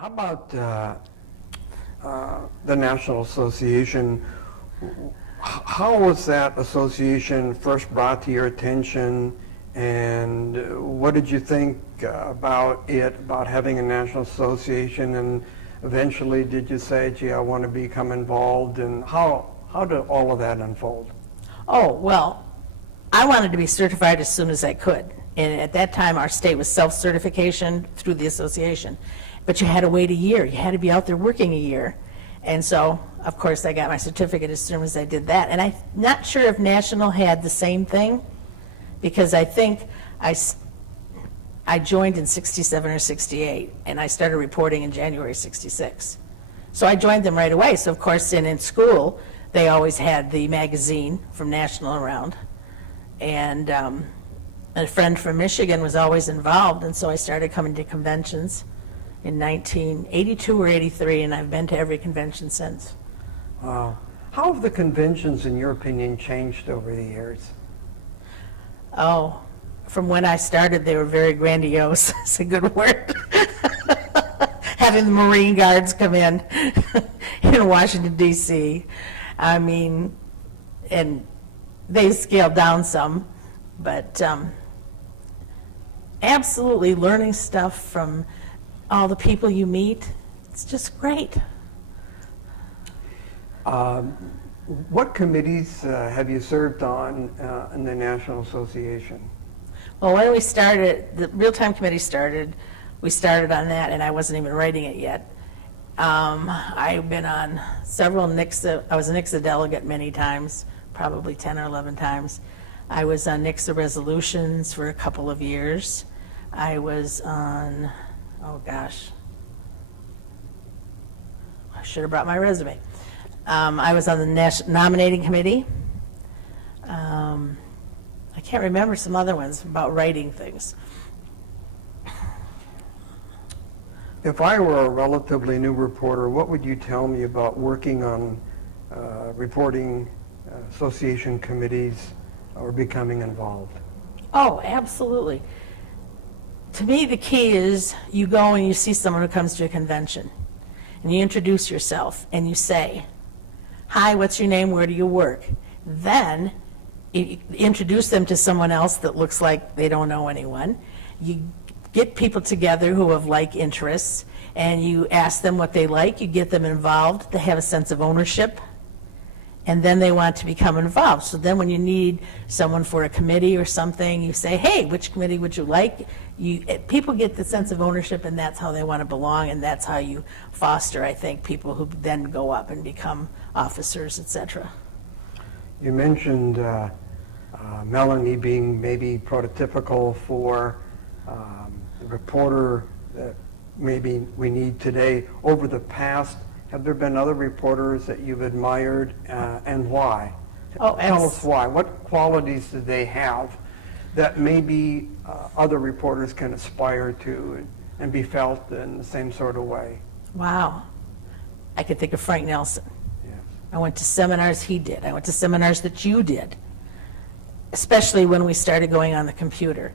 How about the National Association? How was that association first brought to your attention, and what did you think about it, about having a national association, and eventually did you say, gee, I want to become involved, and how did all of that unfold? Oh, well, I wanted to be certified as soon as I could. And at that time, our state was self-certification through the association. But you had to wait a year. You had to be out there working a year. And so, of course, I got my certificate as soon as I did that. And I'm not sure if National had the same thing, because I think I joined in 67 or 68, and I started reporting in January 66. So I joined them right away. So, of course, in school, they always had the magazine from National around. And a friend from Michigan was always involved, and so I started coming to conventions in 1982 or 83, and I've been to every convention since. Wow. How have the conventions, in your opinion, changed over the years? Oh, from when I started, they were very grandiose. It's a good word. Having the Marine Guards come in Washington, D.C. I mean, and they scaled down some, but absolutely learning stuff from all the people you meet. It's just great. What committees have you served on in the National Association? Well, when we started, the Real-Time Committee started, we started on that, and I wasn't even writing it yet. I've been on several NCRA, I was a NCRA delegate many times, probably 10 or 11 times. I was on NCRA resolutions for a couple of years. I was on, oh gosh, I should have brought my resume. I was on the nominating committee. I can't remember some other ones about writing things. If I were a relatively new reporter, what would you tell me about working on reporting association committees or becoming involved? Oh, absolutely. To me, the key is you go and you see someone who comes to a convention, and you introduce yourself, and you say, hi, what's your name, where do you work? Then you introduce them to someone else that looks like they don't know anyone. You get people together who have like interests, and you ask them what they like, you get them involved, they have a sense of ownership, and then they want to become involved. So then when you need someone for a committee or something, you say, hey, which committee would you like? People get the sense of ownership, and that's how they want to belong, and that's how you foster, I think, people who then go up and become officers, etc. You mentioned Melanie being maybe prototypical for the reporter that maybe we need today. Over the past, have there been other reporters that you've admired, and why? Oh, Tell us why. What qualities do they have that maybe other reporters can aspire to and be felt in the same sort of way? Wow. I could think of Frank Nelson. Yes. I went to seminars he did. I went to seminars that you did, especially when we started going on the computer.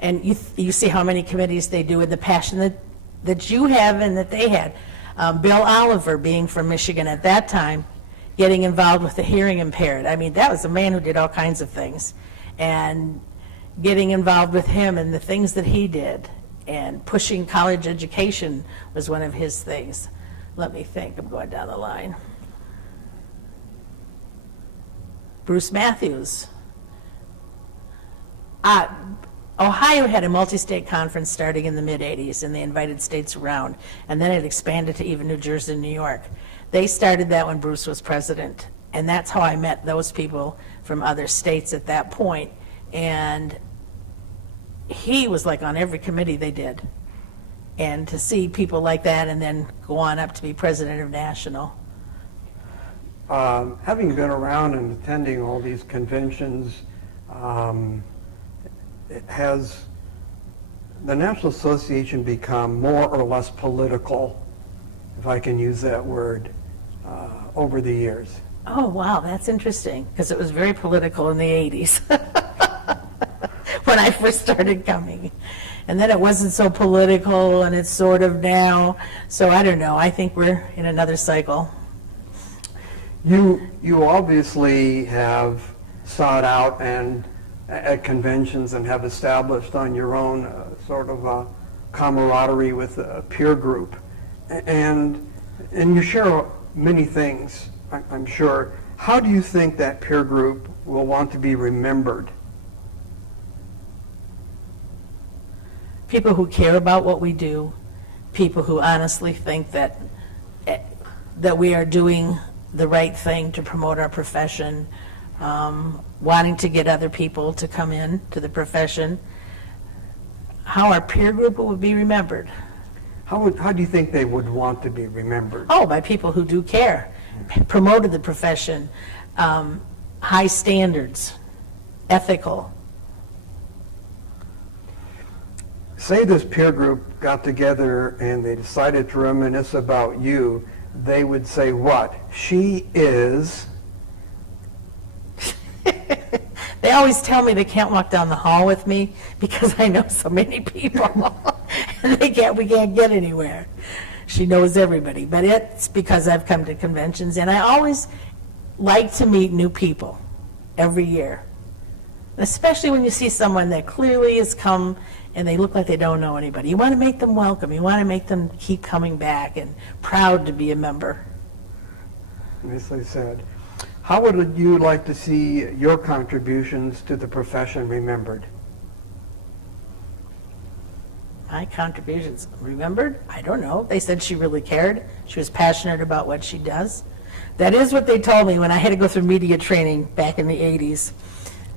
And you see how many committees they do with the passion that you have and that they had. Bill Oliver, being from Michigan at that time, getting involved with the hearing impaired. I mean, that was a man who did all kinds of things. And getting involved with him and the things that he did, and pushing college education was one of his things. Let me think, I'm going down the line. Bruce Matthews. Ohio had a multi-state conference starting in the mid-'80s, and they invited states around, and then it expanded to even New Jersey and New York. They started that when Bruce was president, and that's how I met those people from other states at that point. And he was like on every committee they did. And to see people like that and then go on up to be president of National. Having been around and attending all these conventions, has the National Association become more or less political, if I can use that word, over the years? Oh, wow, that's interesting, because it was very political in the 80s when I first started coming. and then it wasn't so political, and it's sort of now. So I don't know. I think we're in another cycle. You obviously have sought out and at conventions and have established on your own sort of a camaraderie with a peer group, and you share many things, I'm sure. How do you think that peer group will want to be remembered? People who care about what we do, people who honestly think that we are doing the right thing to promote our profession, wanting to get other people to come in to the profession. How our peer group would be remembered? How do you think they would want to be remembered? Oh, by people who do care, promoted the profession, high standards, ethical. Say this peer group got together and they decided to reminisce about you, they would say what? She is... They always tell me they can't walk down the hall with me because I know so many people, and we can't get anywhere. She knows everybody, but it's because I've come to conventions, and I always like to meet new people every year, especially when you see someone that clearly has come and they look like they don't know anybody. You want to make them welcome. You want to make them keep coming back and proud to be a member. Nicely said. How would you like to see your contributions to the profession remembered? My contributions remembered? I don't know. They said she really cared. She was passionate about what she does. That is what they told me when I had to go through media training back in the 80s.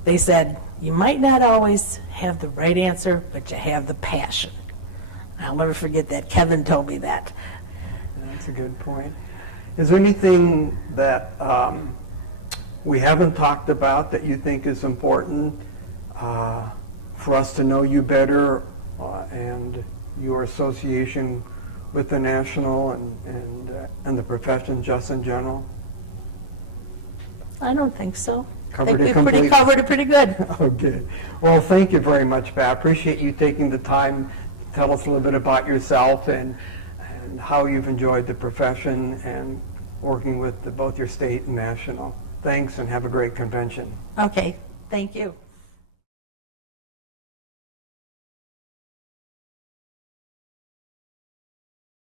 They said, you might not always have the right answer, but you have the passion. I'll never forget that. Kevin told me that. That's a good point. Is there anything that we haven't talked about that you think is important for us to know you better and your association with the National and the profession just in general? I don't think so. I Covered think it we completely? covered it pretty good. Okay. Well, thank you very much, Pat. I appreciate you taking the time to tell us a little bit about yourself and how you've enjoyed the profession and working with both your state and national. Thanks, and have a great convention. Okay, thank you.